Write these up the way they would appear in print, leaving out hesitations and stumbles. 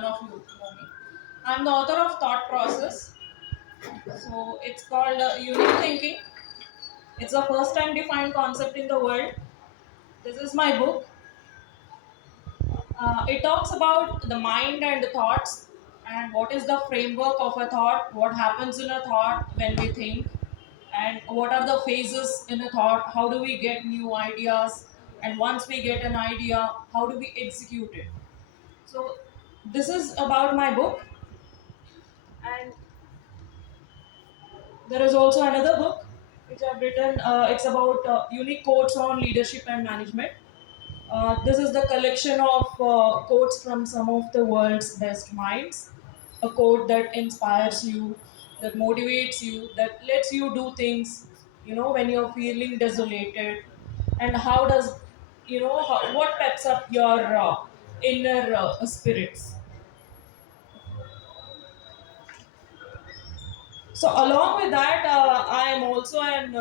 none of you know me. I'm the author of Thought Process. So it's called Unique Thinking. It's the first time defined concept in the world. This is my book. It talks about the mind and the thoughts and what is the framework of a thought, what happens in a thought when we think, and what are the phases in a thought, how do we get new ideas, and once we get an idea, how do we execute it. So, this is about my book, and there is also another book which I've written. It's about unique quotes on leadership and management. This is the collection of quotes from some of the world's best minds. A quote that inspires you, that motivates you, that lets you do things, when you're feeling desolated. And how does, what peps up your inner spirits. So along with that, I am also an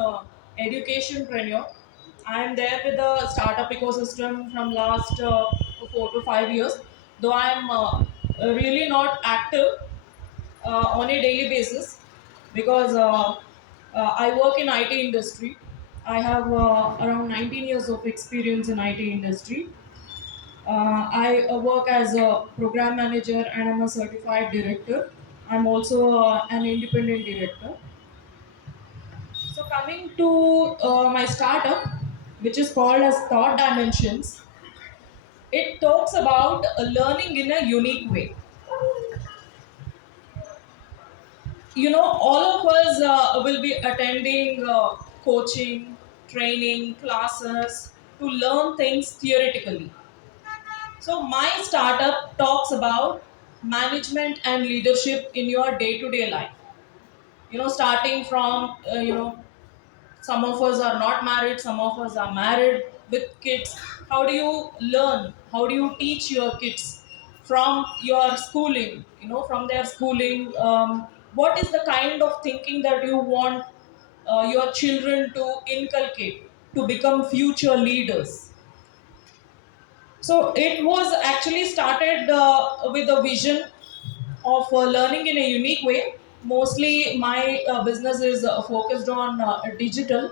educationpreneur. I am there with the startup ecosystem from last 4 to 5 years. Though I am really not active on a daily basis because I work in IT industry. I have around 19 years of experience in IT industry. I work as a program manager and I'm a certified director. I'm also an independent director. So coming to my startup, which is called as Thought Dimensions, it talks about learning in a unique way. All of us will be attending coaching, training, classes to learn things theoretically. So my startup talks about management and leadership in your day-to-day life. Starting from some of us are not married, some of us are married with kids. How do you learn, how do you teach your kids from your schooling, from their schooling, what is the kind of thinking that you want your children to inculcate to become future leaders. So it was actually started with a vision of learning in a unique way. Mostly my business is focused on digital.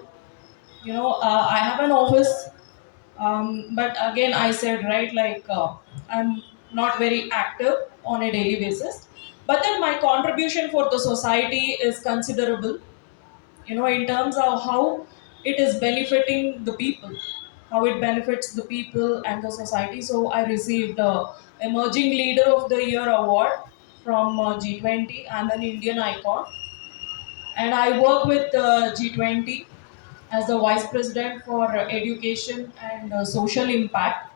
I have an office, but again I said, right, like I'm not very active on a daily basis, but then my contribution for the society is considerable, in terms of how it is benefiting the people, how it benefits the people and the society. So I received emerging leader of the year award from G20. I'm an Indian icon, and I work with G20 as the Vice President for Education and Social Impact.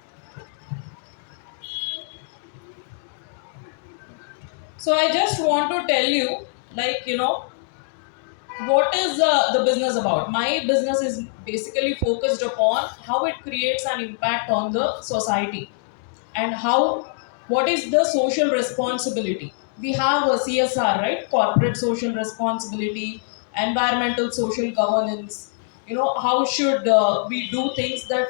So I just want to tell you, like, what is the business about. My business is basically focused upon how it creates an impact on the society, and how, what is the social responsibility. We have a CSR, right? Corporate social responsibility, environmental social governance. How should we do things that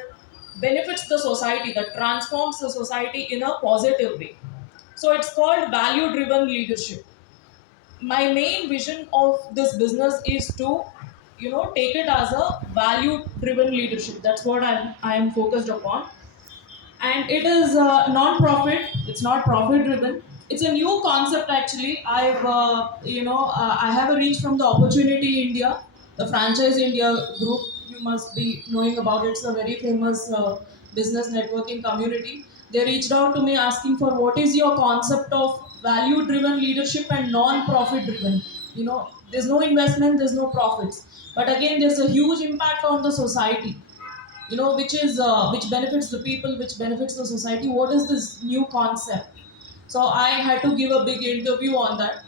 benefits the society, that transforms the society in a positive way. So it's called value driven leadership. My main vision of this business is to take it as a value driven leadership. That's what I'm focused upon. And it is non-profit, it's not profit driven. It's a new concept actually. I have a reach from the Opportunity India, the Franchise India group. You must be knowing about it. It's a very famous business networking community. They reached out to me asking for what is your concept of value driven leadership and non-profit driven. There's no investment, there's no profits, but again there's a huge impact on the society, which benefits the people, which benefits the society. What is this new concept? So I had to give a big interview on that,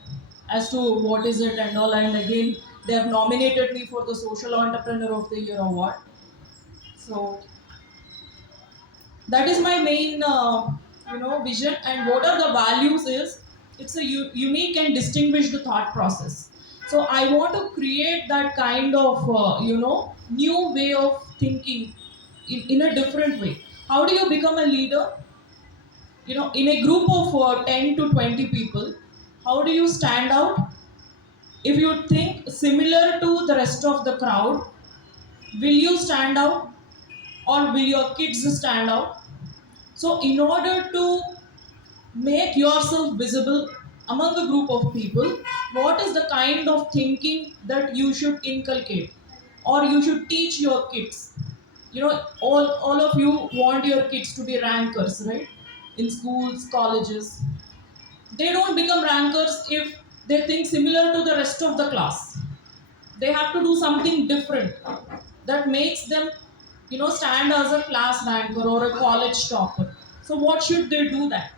as to what is it and all. And again, they have nominated me for the Social Entrepreneur of the Year award. So that is my main vision. And what are the values is, it's a unique and distinguished thought process. So I want to create that kind of new way of thinking in a different way. How do you become a leader? in a group of 10 to 20 people, how do you stand out? If you think similar to the rest of the crowd, will you stand out, or will your kids stand out? So in order to make yourself visible among a group of people, what is the kind of thinking that you should inculcate or you should teach your kids? All of you want your kids to be rankers, right? In schools, colleges, they don't become rankers if they think similar to the rest of the class. They have to do something different that makes them stand as a class ranker or a college topper. So what should they do? That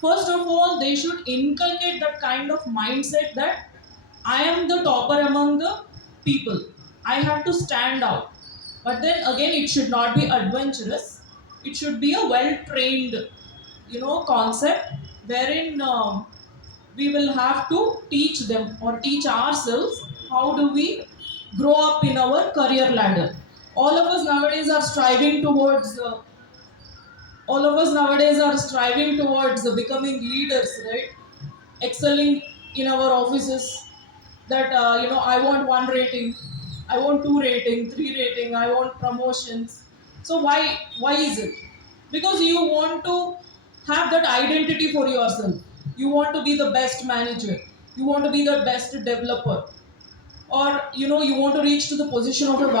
first of all, they should inculcate that kind of mindset that I am the topper among the people, I have to stand out. But then again, it should not be adventurous. It should be a well trained concept, wherein we will have to teach them or teach ourselves how do we grow up in our career ladder. All of us nowadays are striving towards becoming leaders, right? Excelling in our offices. That I want one rating, I want two rating, three rating, I want promotions. So why is it? Because you want to have that identity for yourself. You want to be the best manager, you want to be the best developer, or you want to reach to the position of a vice